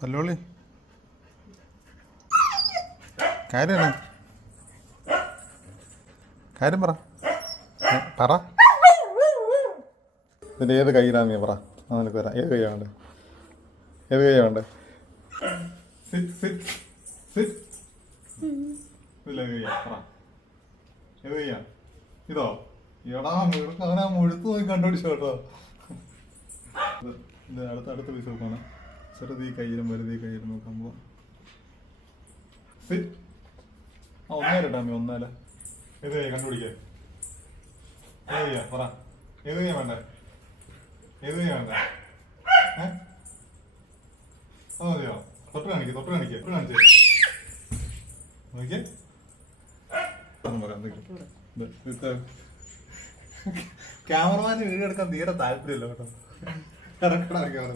കല്ലോളി കാര്യമാണ് കാര്യം പറ ഇതിൻ്റെ ഏത് കയ്യിലാണ് നീ പറ നിനക്ക് വരാം. ഏത് കയ്യാ വേണ്ടേ? ഏത് കയ്യാ വേണ്ടേ? ഇതില്ല കയ്യാ പറ. ഏത് കയ്യാ? ഇതോ? എടാ മുഴുക്ക് അവനാ മുഴുത്ത് പോയി കണ്ടുപിടിച്ചോ കേട്ടോ. ഇത് അടുത്ത പീസ് നോക്കാണ്. ചെറുത് ഈ കയ്യിലും വലുത് ഈ കയ്യിലും നോക്കുമ്പോൾ ഒന്നേരട്ടാ ഒന്നേല. ഏത് കയ്യാ കണ്ടുപിടിക്കാൻ? ഏത് കയ്യാ പറ. ഏത് കയ്യാ വേണ്ടേ? ഏത് കയ്യാ വേണ്ടേ? മതിയോ? തൊട്ട് കാണിക്കേ കാണിച്ചേ നോക്കിയേ. ക്യാമറമാന് വീഡിയോ എടുക്കാൻ തീരെ താല്പര്യമില്ല കേട്ടോ. കറക്റ്റാണ് ക്യാമറ.